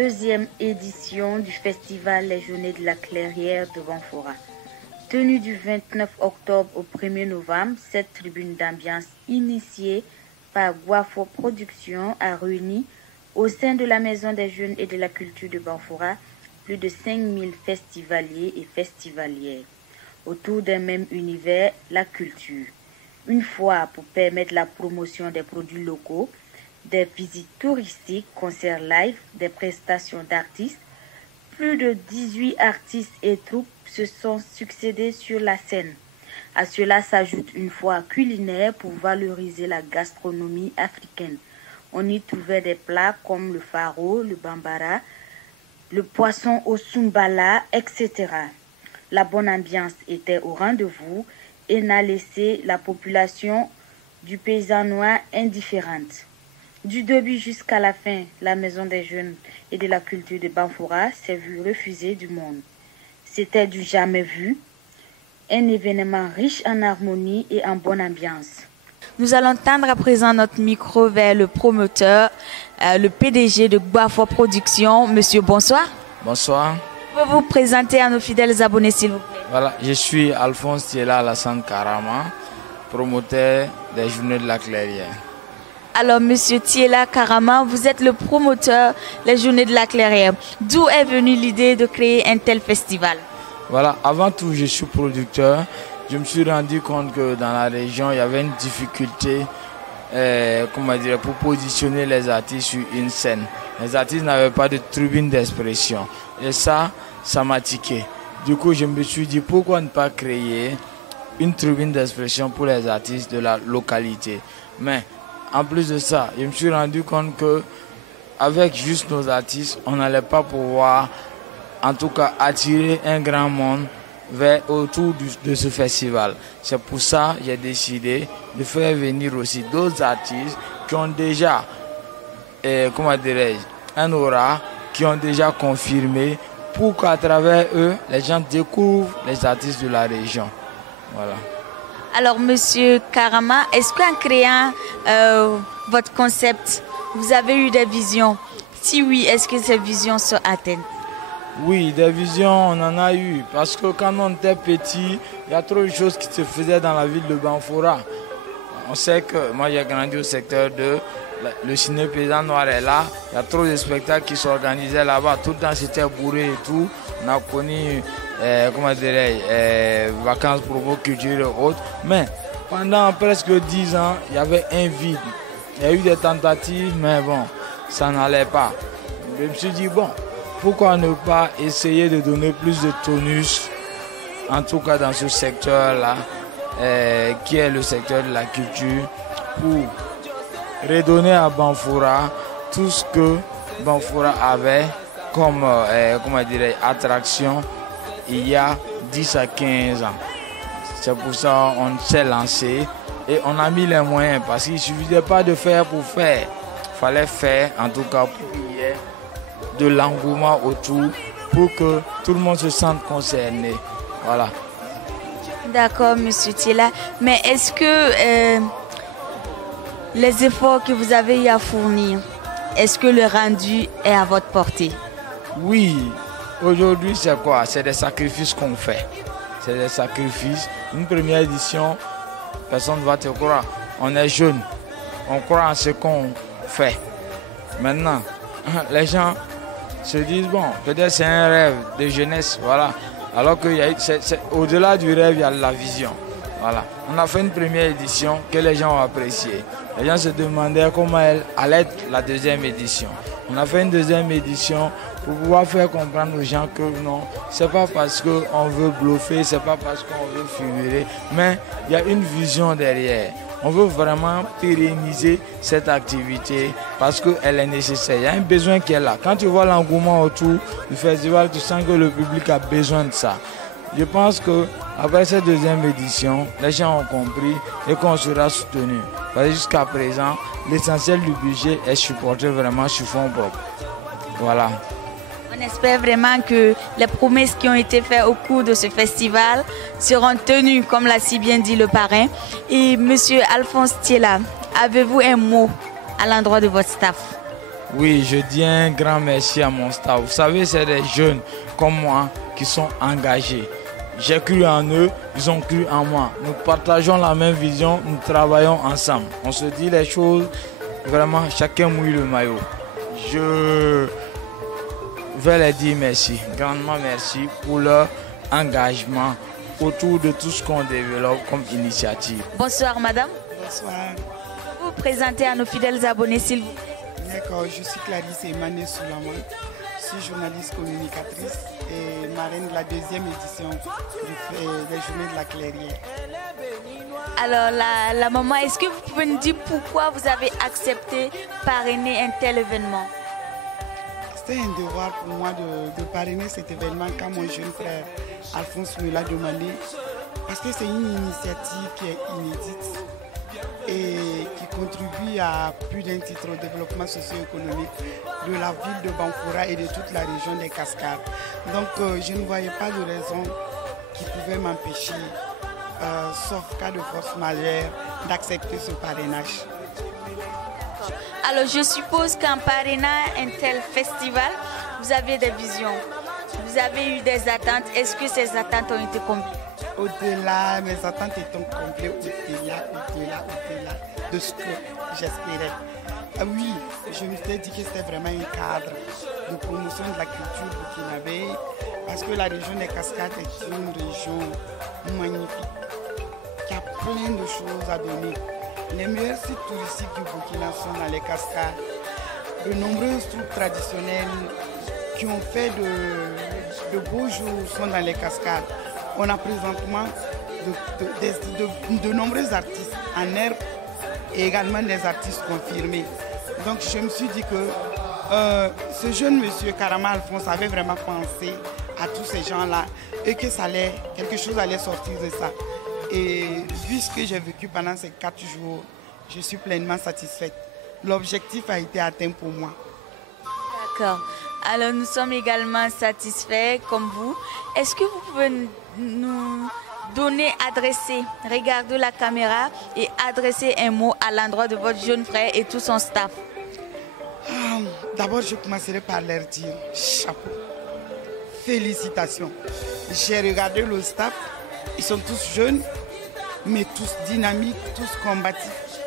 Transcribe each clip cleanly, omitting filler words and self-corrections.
deuxième édition du festival Les Journées de la Clairière de Banfora. Tenue du 29 octobre au 1er novembre, cette tribune d'ambiance initiée par Guafo Productions a réuni au sein de la Maison des Jeunes et de la Culture de Banfora plus de 5000 festivaliers et festivalières autour d'un même univers, la culture. Une fois pour permettre la promotion des produits locaux, des visites touristiques, concerts live, des prestations d'artistes, plus de 18 artistes et troupes se sont succédés sur la scène. À cela s'ajoute une foire culinaire pour valoriser la gastronomie africaine. On y trouvait des plats comme le faro, le bambara, le poisson au sumbala, etc. La bonne ambiance était au rendez-vous et n'a laissé la population du paysan noir indifférente. Du début jusqu'à la fin, la Maison des Jeunes et de la Culture de Banfora s'est vue refuser du monde. C'était du jamais vu, un événement riche en harmonie et en bonne ambiance. Nous allons tendre à présent notre micro vers le promoteur, le PDG de Guafo Productions. Monsieur, bonsoir. Bonsoir. Pouvez-vous vous présenter à nos fidèles abonnés, s'il vous plaît? Voilà, je suis Alphonse Tiela Alassane Karama, promoteur des Journées de la Clairière. Alors, monsieur Tiela Karama, vous êtes le promoteur des Journées de la Clairière. D'où est venue l'idée de créer un tel festival? Voilà, avant tout, je suis producteur. Je me suis rendu compte que dans la région, il y avait une difficulté pour positionner les artistes sur une scène. Les artistes n'avaient pas de tribune d'expression. Et ça m'a tiqué. Du coup, je me suis dit, pourquoi ne pas créer une tribune d'expression pour les artistes de la localité. Mais en plus de ça, je me suis rendu compte que avec juste nos artistes, on n'allait pas pouvoir, en tout cas, attirer un grand monde autour de ce festival. C'est pour ça que j'ai décidé de faire venir aussi d'autres artistes qui ont déjà, un aura, qui ont déjà confirmé pour qu'à travers eux, les gens découvrent les artistes de la région. Voilà. Alors, monsieur Karama, est-ce qu'en créant votre concept, vous avez eu des visions? Si oui, est-ce que ces visions sont atteintes? Oui, des visions, on en a eu. Parce que quand on était petit, il y a trop de choses qui se faisaient dans la ville de Banfora. On sait que moi, j'ai grandi au secteur 2. Le ciné paysan noir est là. Il y a trop de spectacles qui s'organisaient là-bas. Tout le temps, c'était bourré et tout. On a connu, vacances, promos, culture et autres. Mais pendant presque 10 ans, il y avait un vide. Il y a eu des tentatives, mais bon, ça n'allait pas. Je me suis dit, bon, pourquoi ne pas essayer de donner plus de tonus, en tout cas dans ce secteur-là, qui est le secteur de la culture, pour redonner à Banfora tout ce que Banfora avait comme attraction il y a 10 à 15 ans. C'est pour ça qu'on s'est lancé et on a mis les moyens parce qu'il ne suffisait pas de faire pour faire. Il fallait faire en tout cas pour qu'il y ait de l'engouement autour pour que tout le monde se sente concerné. Voilà. D'accord, monsieur Tiela. Mais est-ce que les efforts que vous avez eu à fournir, est-ce que le rendu est à votre portée? Oui. Aujourd'hui, c'est quoi? C'est des sacrifices qu'on fait. C'est des sacrifices. Une première édition, personne ne va te croire. On est jeune. On croit en ce qu'on fait. Maintenant, les gens se disent, bon, peut-être c'est un rêve de jeunesse, voilà. Alors qu'au-delà du rêve, il y a la vision. Voilà. On a fait une première édition que les gens ont appréciée. Les gens se demandaient comment allait être la deuxième édition. On a fait une deuxième édition pour pouvoir faire comprendre aux gens que non, c'est pas parce qu'on veut bluffer, c'est pas parce qu'on veut figurer, mais il y a une vision derrière. On veut vraiment pérenniser cette activité parce qu'elle est nécessaire. Il y a un besoin qui est là. Quand tu vois l'engouement autour du festival, tu sens que le public a besoin de ça. Je pense qu'après cette deuxième édition, les gens ont compris et qu'on sera soutenu. Parce que jusqu'à présent, l'essentiel du budget est supporté vraiment sur fonds propres. Voilà. On espère vraiment que les promesses qui ont été faites au cours de ce festival seront tenues, comme l'a si bien dit le parrain. Et monsieur Alphonse Tiela, avez-vous un mot à l'endroit de votre staff? Oui, je dis un grand merci à mon staff. Vous savez, c'est des jeunes comme moi qui sont engagés. J'ai cru en eux, ils ont cru en moi. Nous partageons la même vision, nous travaillons ensemble. On se dit les choses, vraiment, chacun mouille le maillot. Je vais les dire merci, grandement merci pour leur engagement autour de tout ce qu'on développe comme initiative. Bonsoir madame. Bonsoir. Vous vous présentez à nos fidèles abonnés s'il vous plaît. D'accord, je suis Clarisse Emmanuel Soulamane. Je suis journaliste communicatrice et marraine de la deuxième édition des Journées de la Clairière. Alors la maman, est-ce que vous pouvez nous dire pourquoi vous avez accepté parrainer un tel événement? C'était un devoir pour moi de parrainer cet événement quand mon jeune frère Alphonse me l'a demandé. Parce que c'est une initiative qui est inédite et qui contribue à plus d'un titre au développement socio-économique de la ville de Banfora et de toute la région des Cascades. Donc je ne voyais pas de raison qui pouvait m'empêcher, sauf cas de force majeure, d'accepter ce parrainage. Alors je suppose qu'en parrainant un tel festival, vous avez des visions, vous avez eu des attentes. Est-ce que ces attentes ont été comblées? Au-delà, mes attentes étaient complètes, au-delà de ce que j'espérais. Oui, je me suis dit que c'était vraiment un cadre de promotion de la culture burkinabé, parce que la région des Cascades est une région magnifique, qui a plein de choses à donner. Les meilleurs sites touristiques du Burkina sont dans les Cascades. De nombreuses troupes traditionnelles qui ont fait de beaux jours sont dans les Cascades. On a présentement de nombreux artistes en herbe et également des artistes confirmés. Donc je me suis dit que ce jeune monsieur Karama Alphonse avait vraiment pensé à tous ces gens-là et que quelque chose allait sortir de ça. Et vu ce que j'ai vécu pendant ces 4 jours, je suis pleinement satisfaite. L'objectif a été atteint pour moi. D'accord. Alors nous sommes également satisfaits comme vous. Est-ce que vous pouvez nous regarder la caméra et adresser un mot à l'endroit de votre jeune frère et tout son staff? D'abord, je commencerai par leur dire chapeau. Félicitations. J'ai regardé le staff. Ils sont tous jeunes, mais tous dynamiques, tous combatifs.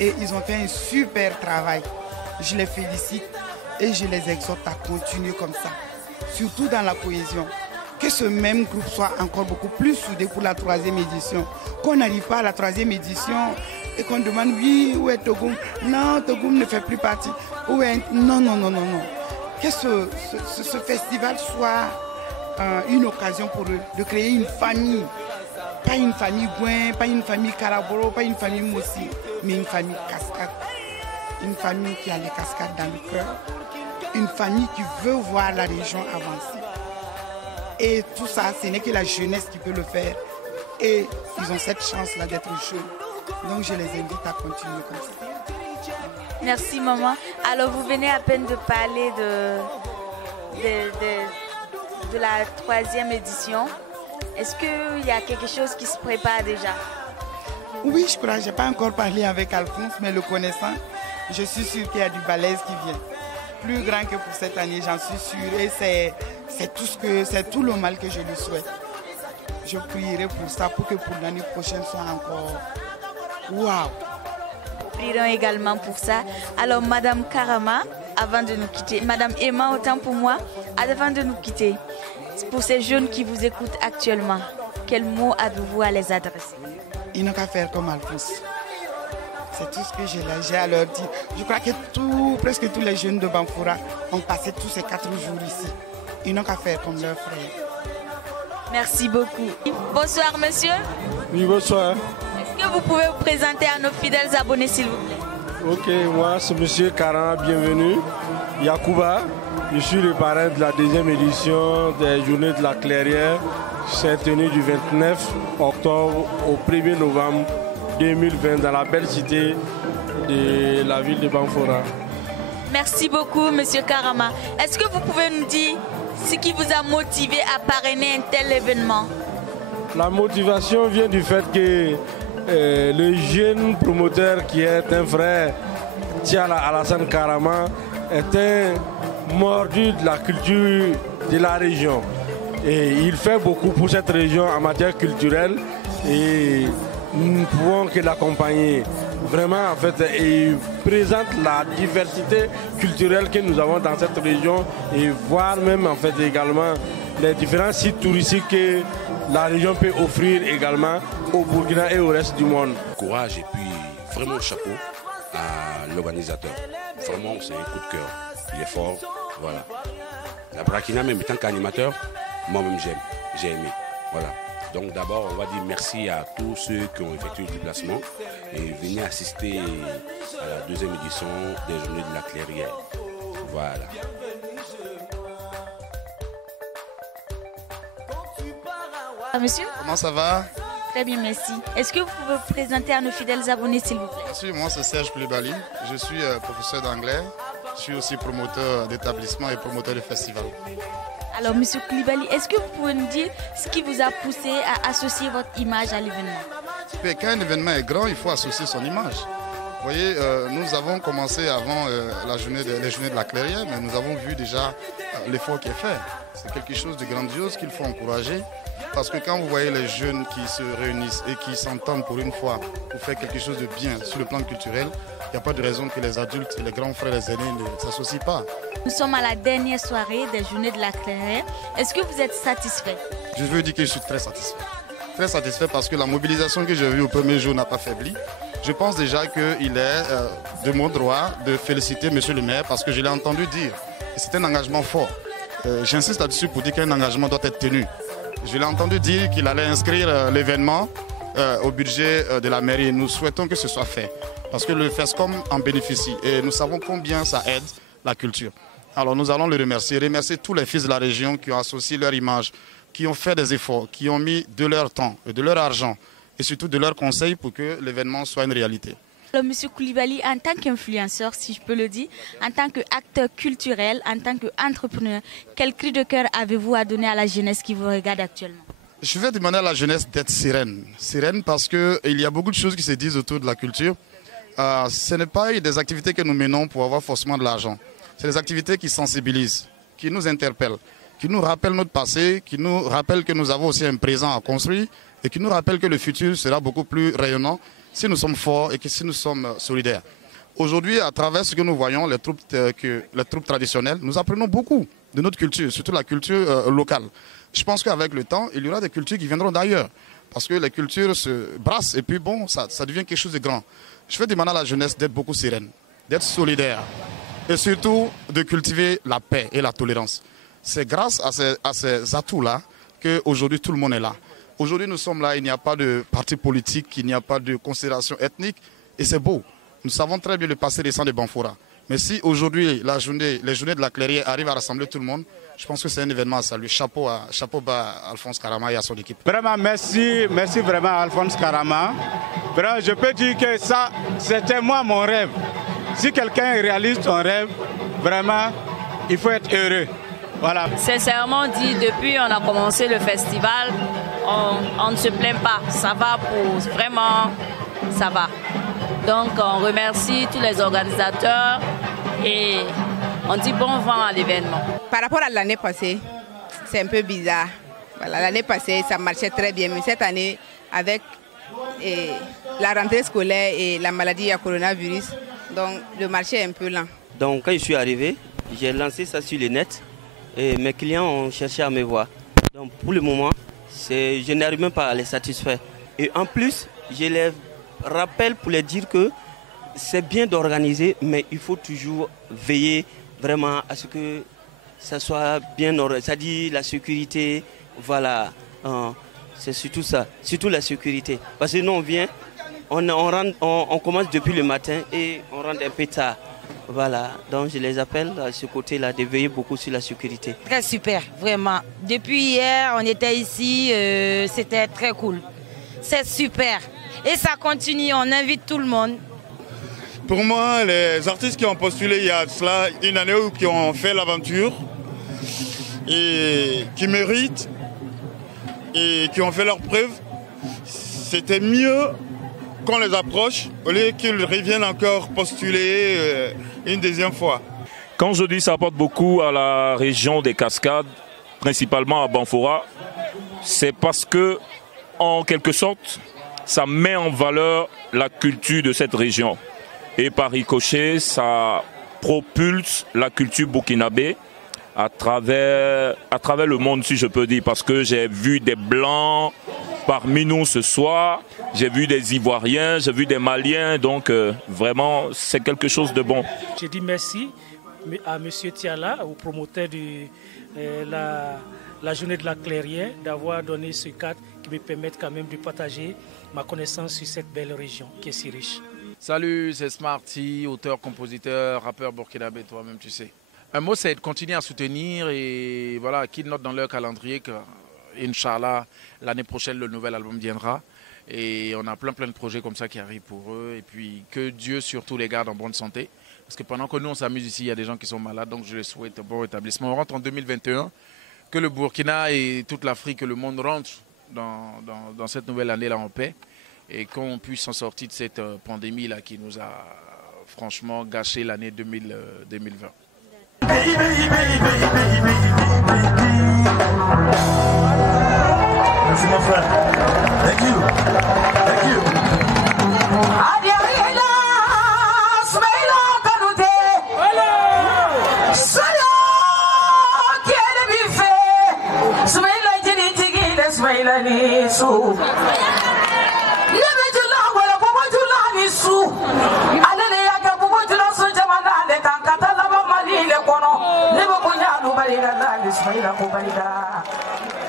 Et ils ont fait un super travail. Je les félicite et je les exhorte à continuer comme ça. Surtout dans la cohésion. Que ce même groupe soit encore beaucoup plus soudé pour la 3e édition. Qu'on n'arrive pas à la 3e édition et qu'on demande oui, où est Togoum? Non, Togoum ne fait plus partie. Non. Que ce festival soit une occasion pour eux de créer une famille. Pas une famille Gouin, pas une famille Karaboro, pas une famille Mossi, mais une famille Cascade. Une famille qui a les Cascades dans le cœur. Une famille qui veut voir la région avancer. Et tout ça, ce n'est que la jeunesse qui peut le faire. Et ils ont cette chance-là d'être jeunes. Donc je les invite à continuer comme ça. Merci maman. Alors vous venez à peine de parler de la 3e édition. Est-ce qu'il y a quelque chose qui se prépare déjà? Oui, je crois. Je n'ai pas encore parlé avec Alphonse, mais le connaissant, je suis sûre qu'il y a du balèze qui vient. Plus grand que pour cette année, j'en suis sûre. Et c'est tout le mal que je lui souhaite. Je prierai pour ça, pour que pour l'année prochaine soit encore... Waouh! Nous prierons également pour ça. Alors, Madame Karama, avant de nous quitter, Madame Emma, autant pour moi, avant de nous quitter, pour ces jeunes qui vous écoutent actuellement, quel mot avez-vous à les adresser? Ils n'ont qu'à faire comme Alphonse. C'est tout ce que j'ai à leur dire. Je crois que presque tous les jeunes de Banfora ont passé tous ces 4 jours ici. Ils n'ont qu'à faire comme leurs frères. Merci beaucoup. Bonsoir monsieur. Oui, bonsoir. Est-ce que vous pouvez vous présenter à nos fidèles abonnés s'il vous plaît? Ok, moi c'est monsieur Karan, bienvenue. Yacouba, je suis le parrain de la 2e édition des Journées de la Clairière. C'est tenu du 29 octobre au 1er novembre 2020 dans la belle cité de la ville de Banfora. Merci beaucoup monsieur Karama. Est-ce que vous pouvez nous dire ce qui vous a motivé à parrainer un tel événement? La motivation vient du fait que le jeune promoteur qui est un frère, Tiala Alassane Karama, est un mordu de la culture de la région. Et il fait beaucoup pour cette région en matière culturelle et nous ne pouvons que l'accompagner. Vraiment, en fait, il présente la diversité culturelle que nous avons dans cette région et voir même en fait également les différents sites touristiques que la région peut offrir également au Burkina et au reste du monde. Courage et puis vraiment chapeau à l'organisateur. Vraiment, c'est un coup de cœur. Il est fort, voilà. La Burkina, même étant qu'animateur, moi-même j'ai aimé, voilà. Donc d'abord, on va dire merci à tous ceux qui ont effectué le déplacement et venez assister à la deuxième édition des Journées de la Clairière. Voilà. Monsieur? Comment ça va? Très bien, merci. Est-ce que vous pouvez vous présenter à nos fidèles abonnés, s'il vous plaît? Merci, moi c'est Serge Koulibaly. Je suis professeur d'anglais. Je suis aussi promoteur d'établissement et promoteur de festival. Alors, monsieur Koulibaly, est-ce que vous pouvez nous dire ce qui vous a poussé à associer votre image à l'événement? Quand un événement est grand, il faut associer son image. Vous voyez, nous avons commencé avant les journées de la Clairière, mais nous avons vu déjà l'effort qui est fait. C'est quelque chose de grandiose qu'il faut encourager. Parce que quand vous voyez les jeunes qui se réunissent et qui s'entendent pour une fois pour faire quelque chose de bien sur le plan culturel, il n'y a pas de raison que les adultes, les grands frères, les aînés ne s'associent pas. Nous sommes à la dernière soirée des Journées de la Clairière. Est-ce que vous êtes satisfait? Je veux dire que je suis très satisfait. Très satisfait parce que la mobilisation que j'ai vue au premier jour n'a pas faibli. Je pense déjà qu'il est de mon droit de féliciter M. le maire parce que je l'ai entendu dire. C'est un engagement fort. J'insiste là-dessus pour dire qu'un engagement doit être tenu. Je l'ai entendu dire qu'il allait inscrire l'événement au budget de la mairie. Nous souhaitons que ce soit fait parce que le FESCOM en bénéficie et nous savons combien ça aide la culture. Alors nous allons le remercier tous les fils de la région qui ont associé leur image, qui ont fait des efforts, qui ont mis de leur temps, de leur argent et surtout de leurs conseils pour que l'événement soit une réalité. Alors, monsieur Koulibaly, en tant qu'influenceur, si je peux le dire, en tant qu'acteur culturel, en tant qu'entrepreneur, quel cri de cœur avez-vous à donner à la jeunesse qui vous regarde actuellement? Je vais demander à la jeunesse d'être sereine. Sereine parce qu'il y a beaucoup de choses qui se disent autour de la culture. Ce n'est pas des activités que nous menons pour avoir forcément de l'argent. C'est des activités qui sensibilisent, qui nous interpellent, qui nous rappellent notre passé, qui nous rappellent que nous avons aussi un présent à construire et qui nous rappellent que le futur sera beaucoup plus rayonnant si nous sommes forts et que si nous sommes solidaires. Aujourd'hui, à travers ce que nous voyons, les troupes traditionnelles, nous apprenons beaucoup de notre culture, surtout la culture locale. Je pense qu'avec le temps, il y aura des cultures qui viendront d'ailleurs. Parce que les cultures se brassent et puis bon, ça devient quelque chose de grand. Je vais demander à la jeunesse d'être beaucoup sereine, d'être solidaire et surtout de cultiver la paix et la tolérance. C'est grâce à ces atouts-là qu'aujourd'hui tout le monde est là. Aujourd'hui nous sommes là, il n'y a pas de parti politique, il n'y a pas de considération ethnique et c'est beau. Nous savons très bien le passé récent de Banfora. Mais si aujourd'hui les journées de la Clairière arrivent à rassembler tout le monde, je pense que c'est un événement à saluer. Chapeau bas à Alphonse Karama et à son équipe. Vraiment merci vraiment à Alphonse Karama. Vraiment, je peux dire que ça, c'était moi mon rêve. Si quelqu'un réalise son rêve, vraiment, il faut être heureux. Voilà. Sincèrement dit, depuis on a commencé le festival, on ne se plaint pas. Ça va vraiment, ça va. Donc on remercie tous les organisateurs et on dit bon vent à l'événement. Par rapport à l'année passée, c'est un peu bizarre. Voilà, l'année passée, ça marchait très bien, mais cette année, avec la rentrée scolaire et la maladie à coronavirus, donc le marché est un peu lent. Donc quand je suis arrivé, j'ai lancé ça sur le net et mes clients ont cherché à me voir. Donc pour le moment, je n'arrive même pas à les satisfaire. Et en plus, je les rappelle pour les dire que c'est bien d'organiser, mais il faut toujours veiller vraiment à ce que ça soit bien organisé. C'est-à-dire la sécurité, voilà, c'est surtout ça, surtout la sécurité. Parce que nous on vient, on commence depuis le matin et on rentre un peu tard. Voilà, donc je les appelle à ce côté-là de veiller beaucoup sur la sécurité. Très super, vraiment. Depuis hier, on était ici, c'était très cool. C'est super. Et ça continue, on invite tout le monde. Pour moi, les artistes qui ont postulé il y a cela une année ou qui ont fait l'aventure et qui méritent et qui ont fait leurs preuves, c'était mieux qu'on les approche au lieu qu'ils reviennent encore postuler une deuxième fois. Quand je dis ça apporte beaucoup à la région des Cascades, principalement à Banfora, c'est parce que, en quelque sorte, ça met en valeur la culture de cette région. Et par ricochet, ça propulse la culture burkinabé à travers le monde, si je peux dire, parce que j'ai vu des Blancs parmi nous ce soir, j'ai vu des Ivoiriens, j'ai vu des Maliens, donc vraiment c'est quelque chose de bon. Je dis merci à M. Tiala, au promoteur de la journée de la Clairière, d'avoir donné ce cadre qui me permet quand même de partager ma connaissance sur cette belle région qui est si riche. Salut, c'est Smarty, auteur, compositeur, rappeur burkinabé, toi-même tu sais. Un mot, c'est de continuer à soutenir et voilà, qu'ils notent dans leur calendrier que, Inch'Allah, l'année prochaine, le nouvel album viendra. Et on a plein de projets comme ça qui arrivent pour eux. Et puis que Dieu surtout les garde en bonne santé. Parce que pendant que nous on s'amuse ici, il y a des gens qui sont malades, donc je les souhaite un bon rétablissement. On rentre en 2021, que le Burkina et toute l'Afrique, que le monde rentre dans cette nouvelle année-là en paix. Et qu'on puisse s'en sortir de cette pandémie-là qui nous a franchement gâché l'année 2020. Merci mon frère. Thank you. Thank you. Ismaila Kubaida.